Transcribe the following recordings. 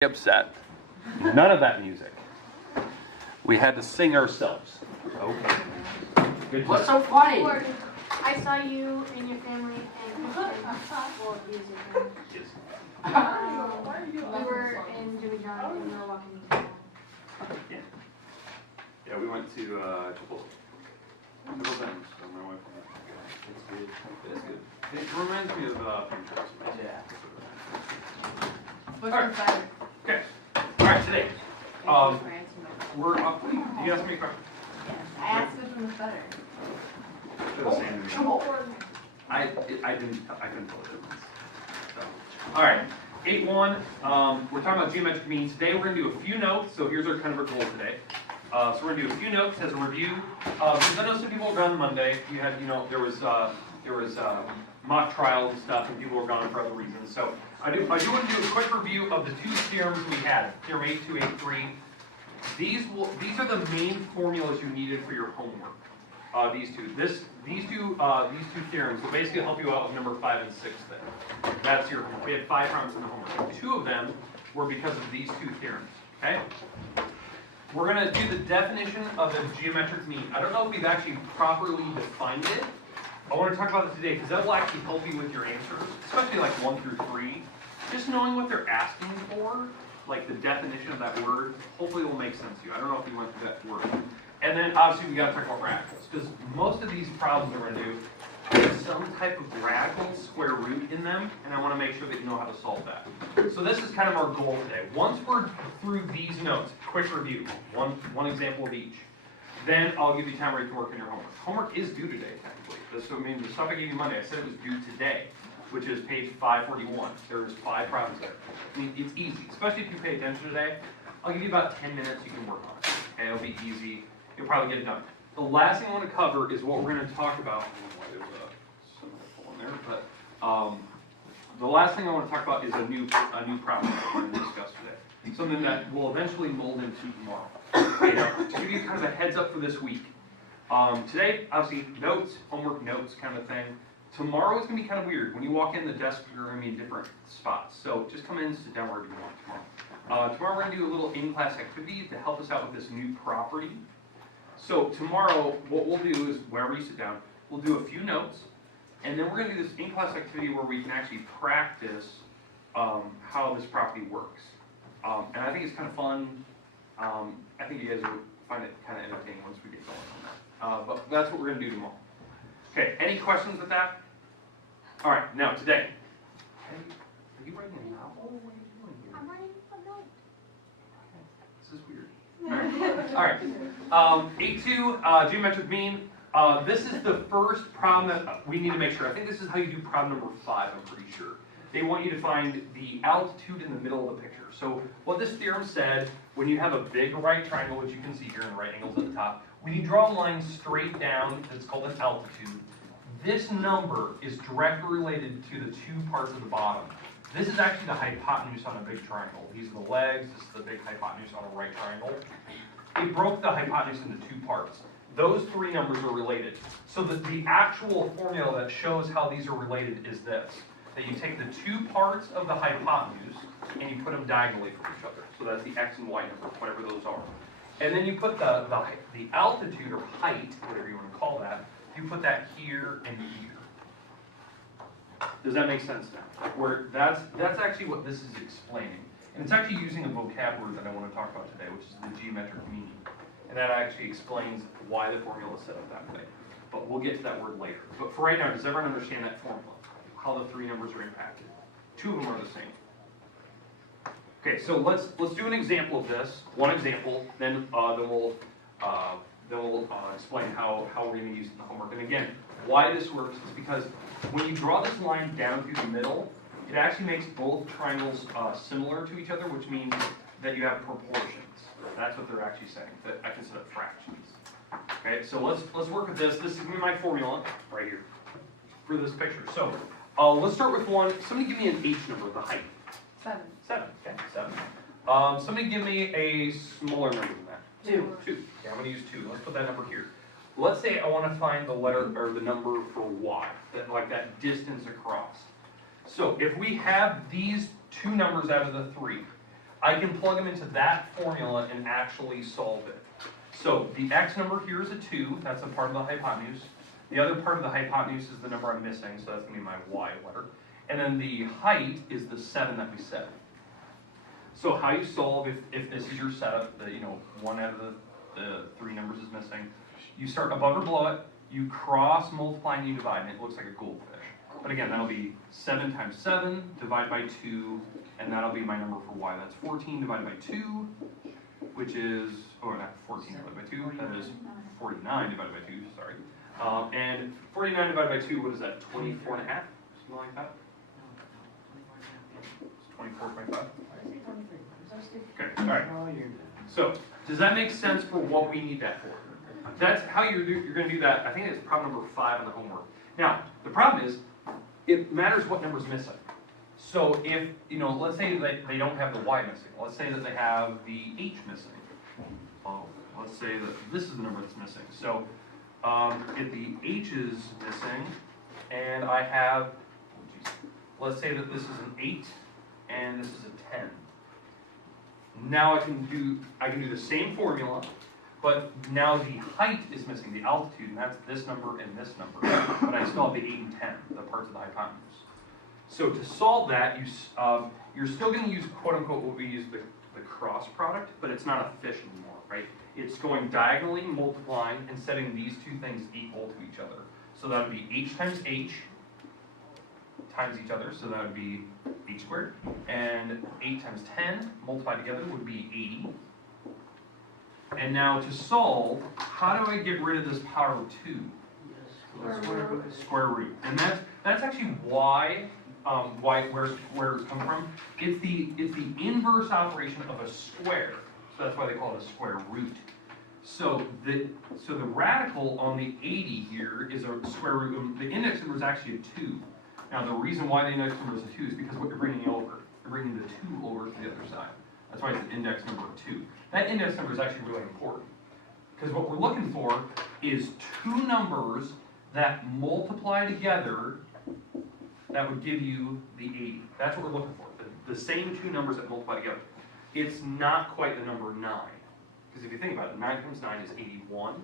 upset. None of that music. We had to sing ourselves. Okay. Good. What's so funny? I saw you and your family and music. We were in Jimmy John and we were walking. Yeah, we went to Chipotle. Several times. So my wife went. It's good. It is good. It reminds me of Pinterest. Yeah. What's your favorite? Okay. All right, today. We're up. Did you ask me a question? I asked which one was better. They're the same to me. I couldn't tell the difference. So, all right, 8-1. We're talking about geometric means. Today we're going to do a few notes. So here's our kind of our goal today. So we're going to do a few notes as a review. Because I know some people were gone Monday. You had, there was mock trials and stuff, and people were gone for other reasons. So I do want to do a quick review of the two theorems we had. Theorem 8.2, 8.3. These are the main formulas you needed for your homework. These two theorems will basically help you out with number 5 and 6 then. That's your homework. We had 5 problems in the homework. 2 of them were because of these two theorems. Okay? We're going to do the definition of a geometric mean. I don't know if we've actually properly defined it. I want to talk about it today because that will actually help you with your answers, especially like 1 through 3. Just knowing what they're asking for, like the definition of that word, hopefully it will make sense to you. I don't know if you went through that word. And then obviously we got to talk about radicals, because most of these problems we're going to do have some type of radical square root in them, and I want to make sure that you know how to solve that. So this is kind of our goal today. Once we're through these notes, quick review, one example of each, then I'll give you time where you can work on your homework. Homework is due today, technically. The stuff I gave you Monday, I said it was due today, which is page 541. There's 5 problems there. I mean, it's easy, especially if you pay attention today. I'll give you about 10 minutes you can work on it. Okay, it'll be easy. You'll probably get it done. The last thing I want to cover is what we're going to talk about. I don't know why there's some in there, but the last thing I want to talk about is a new problem that we're going to discuss today. Something that will eventually mold into tomorrow. Okay, now, to give you kind of a heads up for this week. Today, obviously, notes, homework notes kind of thing. Tomorrow is going to be kind of weird. When you walk in, the desk, you're going to be in different spots. So just come in and sit down wherever you want tomorrow. Tomorrow we're going to do a little in-class activity to help us out with this new property. So tomorrow, what we'll do is, wherever you sit down, we'll do a few notes, and then we're going to do this in-class activity where we can actually practice how this property works. And I think it's kind of fun. I think you guys will find it kind of entertaining once we get going on that. But that's what we're going to do tomorrow. Okay, any questions with that? All right, now today. Are you writing a novel? What are you doing here? I'm writing a note. This is weird. All right. 8.2, geometric mean. This is the first problem that we need to make sure. I think this is how you do problem number 5, I'm pretty sure. They want you to find the altitude in the middle of the picture. So what this theorem said, when you have a big right triangle, which you can see here in the right angles at the top, when you draw a line straight down, that's called an altitude. This number is directly related to the 2 parts of the bottom. This is actually the hypotenuse on a big triangle. These are the legs, this is the big hypotenuse on a right triangle. It broke the hypotenuse into 2 parts. Those 3 numbers are related. So that the actual formula that shows how these are related is this. That you take the 2 parts of the hypotenuse and you put them diagonally from each other. So that's the x and y number, whatever those are. And then you put the altitude or height, whatever you want to call that, you put that here and here. Does that make sense now? Where that's actually what this is explaining. And it's actually using a vocabulary that I want to talk about today, which is the geometric mean. And that actually explains why the formula is set up that way. But we'll get to that word later. But for right now, does everyone understand that formula? How the 3 numbers are impacted? 2 of them are the same. Okay, so let's do an example of this. One example, then we'll explain how we're going to use it in the homework. And again, why this works is because when you draw this line down through the middle, it actually makes both triangles similar to each other, which means that you have proportions. That's what they're actually saying, that I can set up fractions. Okay, so let's work with this. This is going to be my formula right here for this picture. So let's start with one. Somebody give me an H number, the height. 7. 7, okay, 7. Somebody give me a smaller number than that. 2. 2. Okay, I'm going to use 2. Let's put that number here. Let's say I want to find the letter or the number for y, that distance across. So if we have these 2 numbers out of the 3, I can plug them into that formula and actually solve it. So the x number here is a 2, that's a part of the hypotenuse. The other part of the hypotenuse is the number I'm missing, so that's going to be my y letter. And then the height is the 7 that we set. So how you solve if this is your setup, that one out of the 3 numbers is missing, you start above or below it, you cross multiply and you divide, and it looks like a goldfish. But again, that'll be 7 times 7 divided by 2, and that'll be my number for y. That's 14 divided by 2, which is, not 14 divided by 2, that is 49 divided by 2, sorry. And 49 divided by 2, what is that, 24 and a half? Something like that? It's 24, 25? Okay, all right. So, does that make sense for what we need that for? That's how you're going to do that. I think it's problem number 5 on the homework. Now, the problem is, it matters what number's missing. So if, let's say that they don't have the y missing. Let's say that they have the h missing. Let's say that this is the number that's missing. So if the h is missing, and I have, let's say that this is an 8, and this is a 10. Now I can do the same formula, but now the height is missing, the altitude, and that's this number and this number. But I still have the 8 and 10, the parts of the hypotenuse. So to solve that, you're still going to use quote-unquote what we use the cross product, but it's not a fish anymore, right? It's going diagonally multiplying and setting these two things equal to each other. So that would be h times h times each other, so that would be h squared. And 8 times 10 multiplied together would be 80. And now to solve, how do I get rid of this power of 2? Square root. And that's actually why where it's come from. It's the inverse operation of a square. So that's why they call it a square root. So the radical on the 80 here is a square root. The index number is actually a 2. Now the reason why the index number is a 2 is because what you're bringing over. You're bringing the 2 over to the other side. That's why it's an index number of 2. That index number is actually really important. Because what we're looking for is 2 numbers that multiply together that would give you the 80. That's what we're looking for. The same 2 numbers that multiply together. It's not quite the number 9. Because if you think about it, 9 times 9 is 81.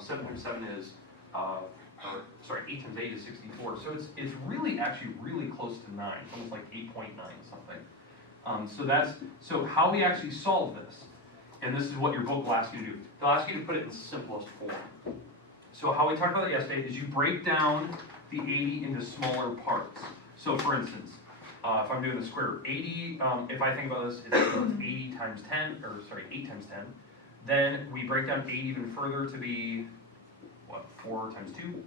7 times 7 is, 8 times 8 is 64. So it's really actually really close to 9. It's almost like 8.9 something. So how we actually solve this, and this is what your book will ask you to do. They'll ask you to put it in the simplest form. So how we talked about it yesterday is you break down the 80 into smaller parts. So for instance, if I'm doing the square root, 80, if I think about this, it's 80 times 10, 8 times 10. Then we break down 8 even further to be, 4 times 2?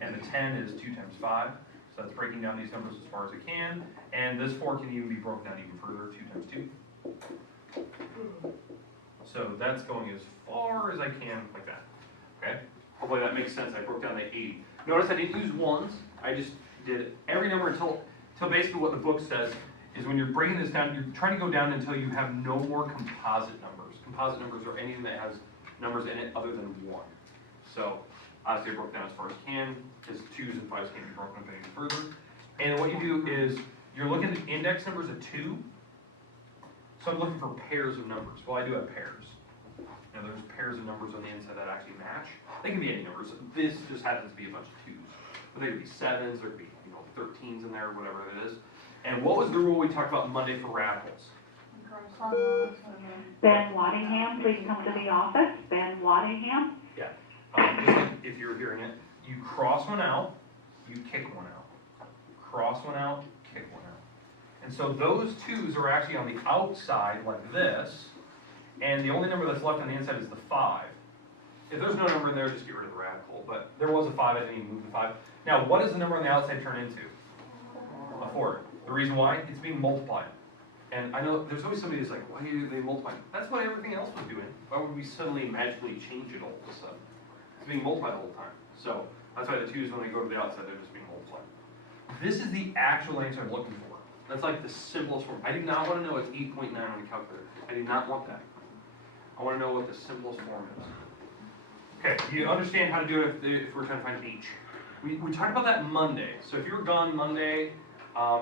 And the 10 is 2 times 5. So that's breaking down these numbers as far as it can. And this 4 can even be broken down even further, 2 times 2. So that's going as far as I can like that. Okay? Hopefully that makes sense. I broke down the 80. Notice I didn't use ones. I just did every number until basically what the book says is when you're breaking this down, you're trying to go down until you have no more composite numbers. Composite numbers are anything that has numbers in it other than 1. So obviously I broke down as far as I can, because 2s and 5s can't be broken up any further. And what you do is you're looking at the index numbers of 2. So I'm looking for pairs of numbers. Well, I do have pairs. Now there's pairs of numbers on the inside that actually match. They can be any numbers. This just happens to be a bunch of 2s. But they could be 7s, there could be 13s in there, whatever it is. And what was the rule we talked about Monday for radicals? Ben Waddingham, please come to the office. Ben Waddingham. Yeah. Just like if you're hearing it, you cross one out, you kick one out. Cross one out, kick one out. And so those 2s are actually on the outside like this, and the only number that's left on the inside is the 5. If there's no number in there, just get rid of the radical. But there was a 5, I didn't even move the 5. Now, what does the number on the outside turn into? A 4. The reason why? It's being multiplied. And I know there's always somebody who's like, why do they multiply? That's what everything else was doing. Why would we suddenly magically change it all of a sudden? It's being multiplied the whole time. So that's why the 2s, when they go to the outside, they're just being multiplied. This is the actual answer I'm looking for. That's like the simplest form. I do not want to know it's 8.9 on the calculator. I do not want that. I want to know what the simplest form is. Okay, you understand how to do it if we're trying to find h. We talked about that Monday. So if you were gone Monday,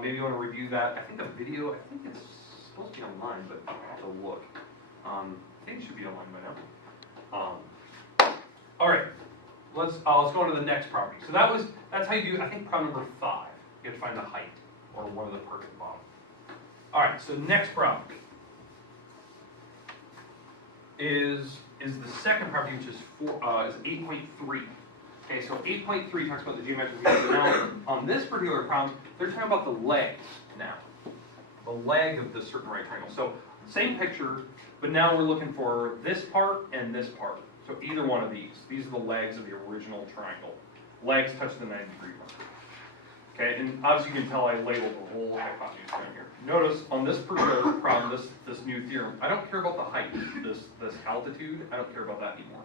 maybe you want to review that. I think the video, it's supposed to be online, but I'll have to look. I think it should be online by now. All right, let's go on to the next property. So that's how you do, I think, problem number 5. You have to find the height, or one of the parts at the bottom. All right, so next property is the second property, which is 8.3. Okay, so 8.3 talks about the geometric mean. Now, on this particular problem, they're talking about the legs now. The leg of this certain right triangle. So, same picture, but now we're looking for this part and this part. So either one of these. These are the legs of the original triangle. Legs touch the 90-degree mark. Okay, and obviously you can tell I labeled the whole hypotenuse down here. Notice on this particular problem, this new theorem, I don't care about the height, this altitude, I don't care about that anymore.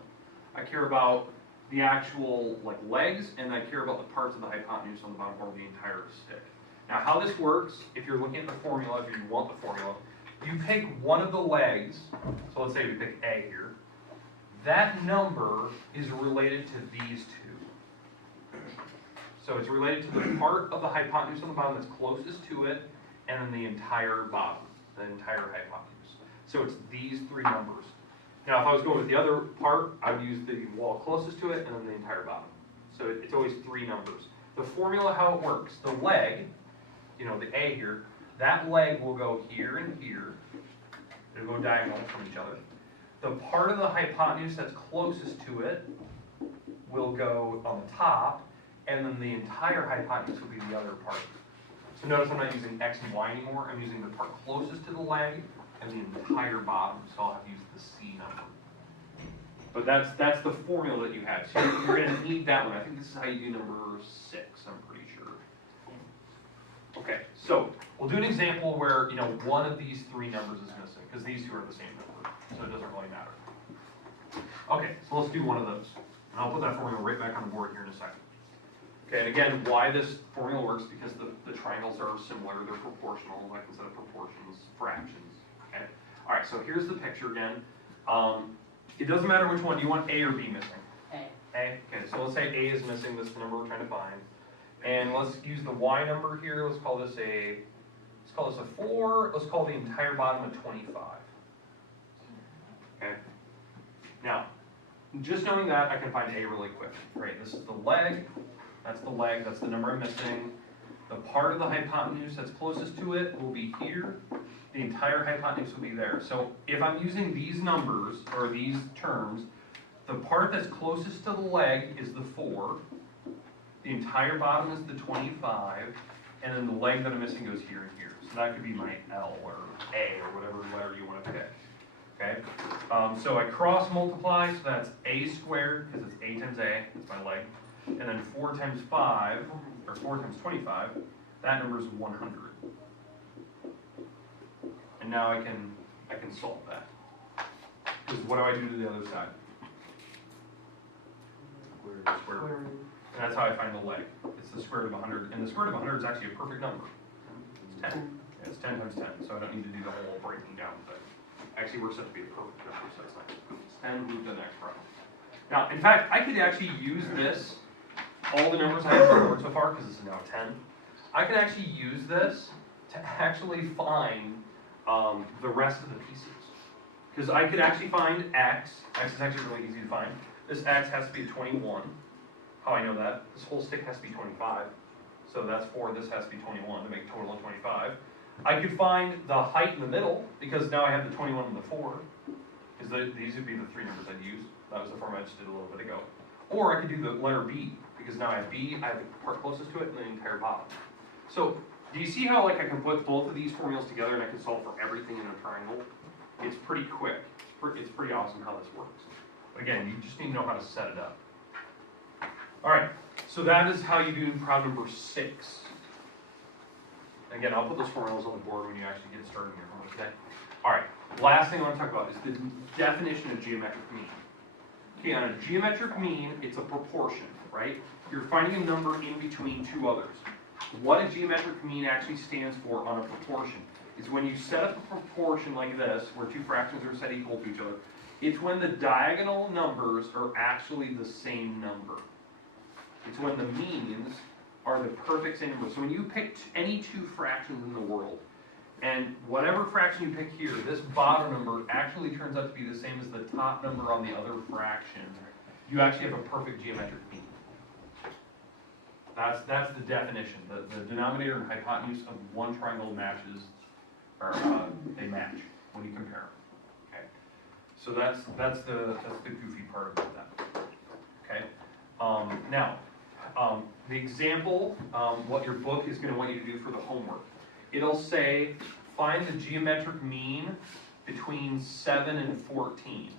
I care about the actual legs, and I care about the parts of the hypotenuse on the bottom part of the entire stick. Now how this works, if you're looking at the formula, if you want the formula, you pick one of the legs, so let's say we pick A here, that number is related to these two. So it's related to the part of the hypotenuse on the bottom that's closest to it, and then the entire bottom, the entire hypotenuse. So it's these 3 numbers. Now if I was going with the other part, I would use the wall closest to it, and then the entire bottom. So it's always 3 numbers. The formula, how it works, the leg, the A here, that leg will go here and here. It'll go diagonal from each other. The part of the hypotenuse that's closest to it will go on the top, and then the entire hypotenuse will be the other part. So notice I'm not using X and Y anymore. I'm using the part closest to the leg and the entire bottom, so I'll have to use the C number. But that's the formula that you have. So you're going to need that one. I think this is how you do number 6, I'm pretty sure. Okay, so we'll do an example where one of these 3 numbers is missing, because these 2 are the same number, so it doesn't really matter. Okay, so let's do one of those. And I'll put that formula right back on the board here in a second. Okay, and again, why this formula works, because the triangles are similar, they're proportional, instead of proportions, fractions. Okay? Alright, so here's the picture again. It doesn't matter which one. Do you want A or B missing? A. A? Okay, so let's say A is missing, this is the number we're trying to find. And let's use the Y number here, let's call this a 4, let's call the entire bottom a 25. Okay? Now, just knowing that, I can find A really quick. Right, this is the leg, that's the number I'm missing. The part of the hypotenuse that's closest to it will be here. The entire hypotenuse will be there. So if I'm using these numbers, or these terms, the part that's closest to the leg is the 4. The entire bottom is the 25. And then the leg that I'm missing goes here and here. So that could be my L or A or whatever letter you want to pick. Okay? So I cross multiply, so that's A squared, because it's A times A, that's my leg. And then 4 times 5, or 4 times 25, that number is 100. And now I can solve that. Because what do I do to the other side? Square root. And that's how I find the leg. It's the square root of 100. And the square root of 100 is actually a perfect number. It's 10. Yeah, it's 10 times 10. So I don't need to do the whole breaking down thing. Actually works out to be a perfect number, so that's nice. It's 10, move to the next problem. Now, in fact, I could actually use this, all the numbers I have covered so far, because this is now 10. I could actually use this to actually find the rest of the pieces. Because I could actually find X. X is actually really easy to find. This X has to be 21. How I know that? This whole stick has to be 25. So that's 4, this has to be 21 to make a total of 25. I could find the height in the middle, because now I have the 21 and the 4. Because these would be the 3 numbers I'd use. That was the form I just did a little bit ago. Or I could do the letter B, because now I have B, I have the part closest to it, and the entire bottom. So, do you see how I can put both of these formulas together and I can solve for everything in a triangle? It's pretty quick. It's pretty awesome how this works. But again, you just need to know how to set it up. Alright, so that is how you do problem number 6. Again, I'll put those formulas on the board when you actually get started in your homework today. Alright, last thing I want to talk about is the definition of geometric mean. Okay, on a geometric mean, it's a proportion, right? You're finding a number in between 2 others. What a geometric mean actually stands for on a proportion is when you set up a proportion like this, where 2 fractions are set equal to each other, it's when the diagonal numbers are actually the same number. It's when the means are the perfect same number. So when you pick any 2 fractions in the world, And whatever fraction you pick here, this bottom number actually turns out to be the same as the top number on the other fraction. You actually have a perfect geometric mean. That's the definition. The denominator and hypotenuse of one triangle matches, or they match when you compare them. Okay, so that's the goofy part about that. Okay, now the example, what your book is going to want you to do for the homework. It'll say find the geometric mean between 7 and 14.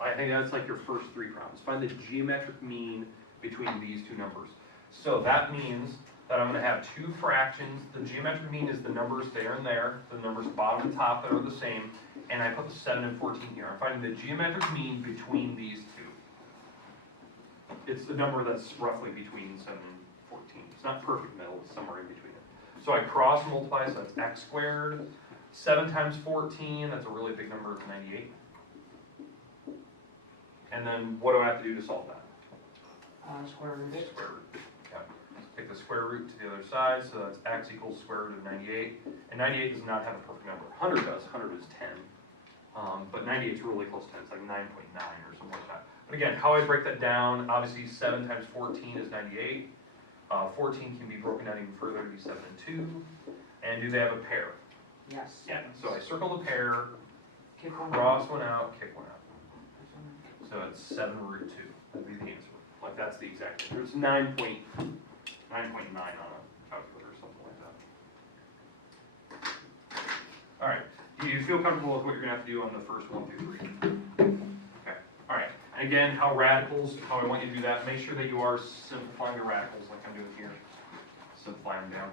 I think that's like your first 3 problems. Find the geometric mean between these two numbers. So that means that I'm going to have 2 fractions. The geometric mean is the numbers there and there, the numbers bottom and top that are the same, and I put the 7 and 14 here. I'm finding the geometric mean between these two. It's the number that's roughly between 7 and 14. It's not perfect middle, it's somewhere in between it. So I cross multiply, so that's x squared. 7 times 14, that's a really big number, it's 98. And then what do I have to do to solve that? Square root it. Square root. Yeah. Take the square root to the other side, so that's x equals square root of 98. And 98 does not have a perfect number. 100 does. 100 is 10. But 98 is really close to 10. It's like 9.9 or something like that. But again, how I break that down, obviously 7 times 14 is 98. 14 can be broken down even further to be 7 and 2. And do they have a pair? Yes. Yeah. So I circle the pair, Kick one cross one out, kick one out. So it's 7 root 2. That'd be the answer. Like that's the exact answer. It's 9.9 on a calculator or something like that. All right. Do you feel comfortable with what you're going to have to do on the first 1 through 3? Okay. All right. And again, how I want you to do that, make sure that you are simplifying the radicals like I'm doing here. Simplify them down.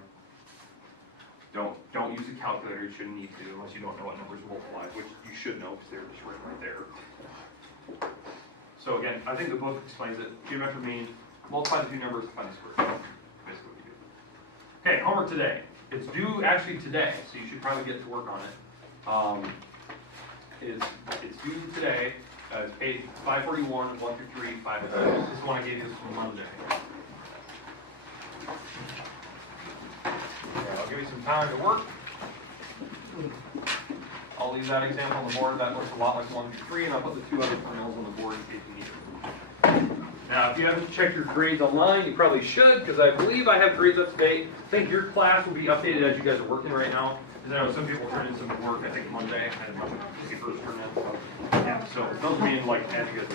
Don't use a calculator. You shouldn't need to unless you don't know what numbers multiply, which you should know because they're just written right there. So again, I think the book explains it. Geometric mean, multiply the two numbers to find the square root. Basically what we do. Okay, homework today. It's due actually today, so you should probably get to work on it. It's due today. It's page 541, 1 through 3, 5 and 6. This is one I gave you from Monday. Okay, I'll give you some time to work. I'll leave that example on the board. That looks a lot like 1 through 3, and I'll put the 2 other formulas on the board in case you need them. Now, if you haven't checked your grades online, you probably should, because I believe I have grades up to date. I think your class will be updated as you guys are working right now. Because I know some people turn in some work, I think Monday, I had a bunch of papers turn in. So, yeah, so those will be in like as you guys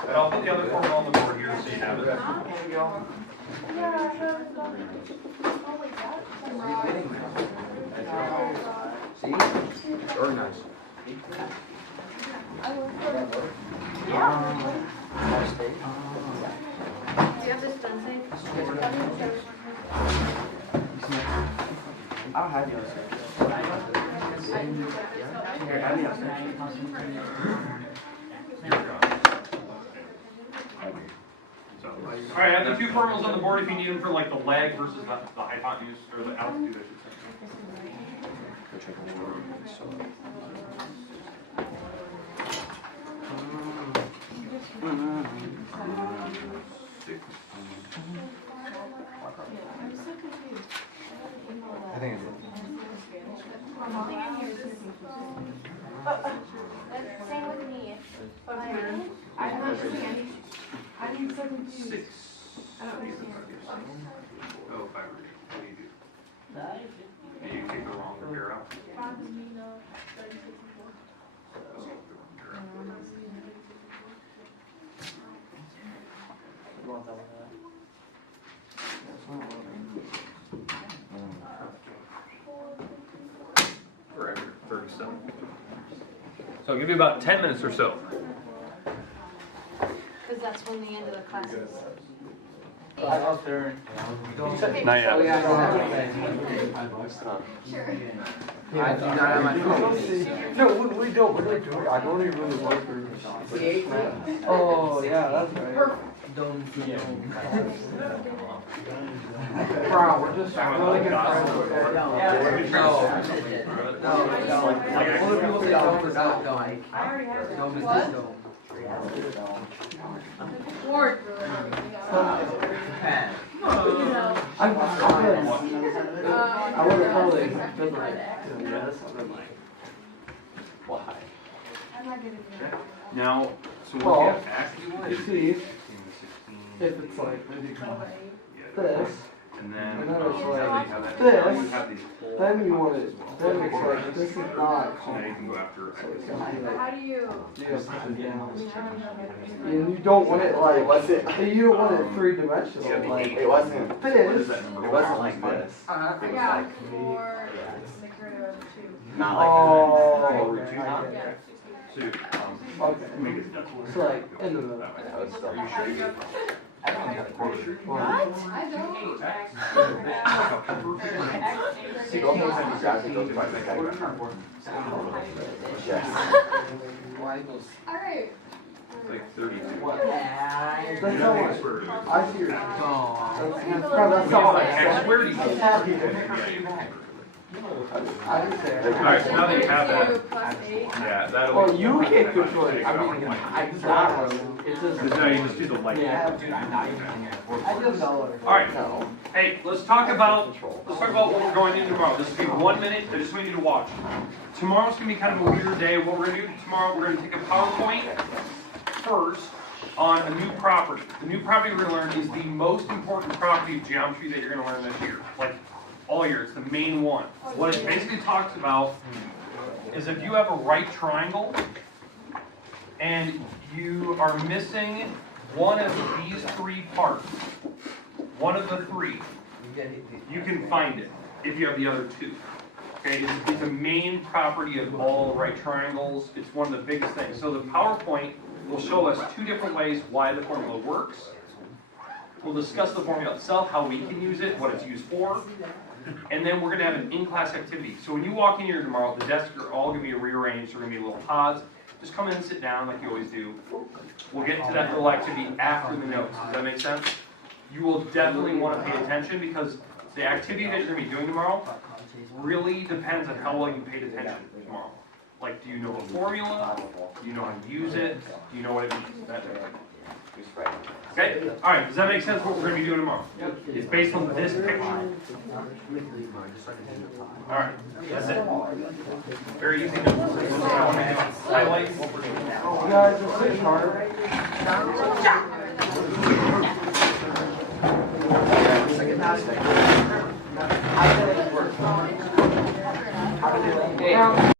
But I'll put the other formula on the board here so you have it. There you go. See? Very nice. Nice day. Do you have this done, say? I'll have you. Here, have you. So, all right, I have the 2 formulas on the board if you need them for like the leg versus the hypotenuse or the altitude, I should say. I think it's Same with me. I need 17. 6. Oh, 5 root. What do you do? And you take the wrong pair out. Forever, 37. So I'll give you about 10 minutes or so. Because that's when the end of the class is. I'm up there. Not yet. Sure. I do not have my phone. No, we don't. I don't even really like her. Oh, yeah, that's right. Don't. Bro, we're just really good friends. No. One of people say don't, but not don't. I already have it. Don't is just don't. Ward. Pen. I would have totally been like, yeah, that's not really. Why? Now, so Well, we're at actually You what? see, if it's like this, And then, and then it's you like have that- this, you have these whole- then you want it, then it's like, this is not So now you common. can go after. So it's gonna be like, How do you? you have to put down. And you don't want it like, you don't want it three-dimensional, like, It wasn't. What is this. that number? It wasn't like this. I It was got like 4, like rid of 2. not like Oh, Root two? I get it. Yeah. So, Okay. make it that's what So like, in the middle. that. That was still. Are you sure you got I don't have a quarter. What? I don't. See, the only time you grab it, goes by the guy. Yes. Alright. like 32? That's You how don't much. think square root. I see your. That's how Like much. X squared equals. I understand. Alright, so now that you have that, 2 plus 8. yeah, that'll. Well, you can't control it. I mean, Because I got it. It's just. now you just do the light. Yeah. I just know. Alright. No. Hey, let's talk about what we're going to do tomorrow. This will be 1 minute, I just want you to watch. Tomorrow's gonna be kind of a weird day. What we're gonna do tomorrow, we're gonna take a PowerPoint first on a new property. The new property we're gonna learn is the most important property of geometry that you're gonna learn this year. Like, all year, it's the main one. What it basically talks about is if you have a right triangle and you are missing one of these 3 parts, one of the 3, you can find it if you have the other 2. Okay, it's a main property of all right triangles. It's one of the biggest things. So the PowerPoint will show us 2 different ways why the formula works. We'll discuss the formula itself, how we can use it, what it's used for. And then we're gonna have an in-class activity. So when you walk in here tomorrow, the desks are all gonna be rearranged. They're gonna be little pods. Just come in and sit down like you always do. We'll get to that little activity after the notes. Does that make sense? You will definitely want to pay attention because the activity that you're gonna be doing tomorrow really depends on how well you paid attention tomorrow. Like, do you know the formula? Do you know how to use it? Do you know what it means? That type of thing. Okay? Alright, does that make sense what we're going to be doing tomorrow? It's based on this picture. Alright, that's it. Very easy to highlight what we're doing. Guys, it's pretty hard. Hey.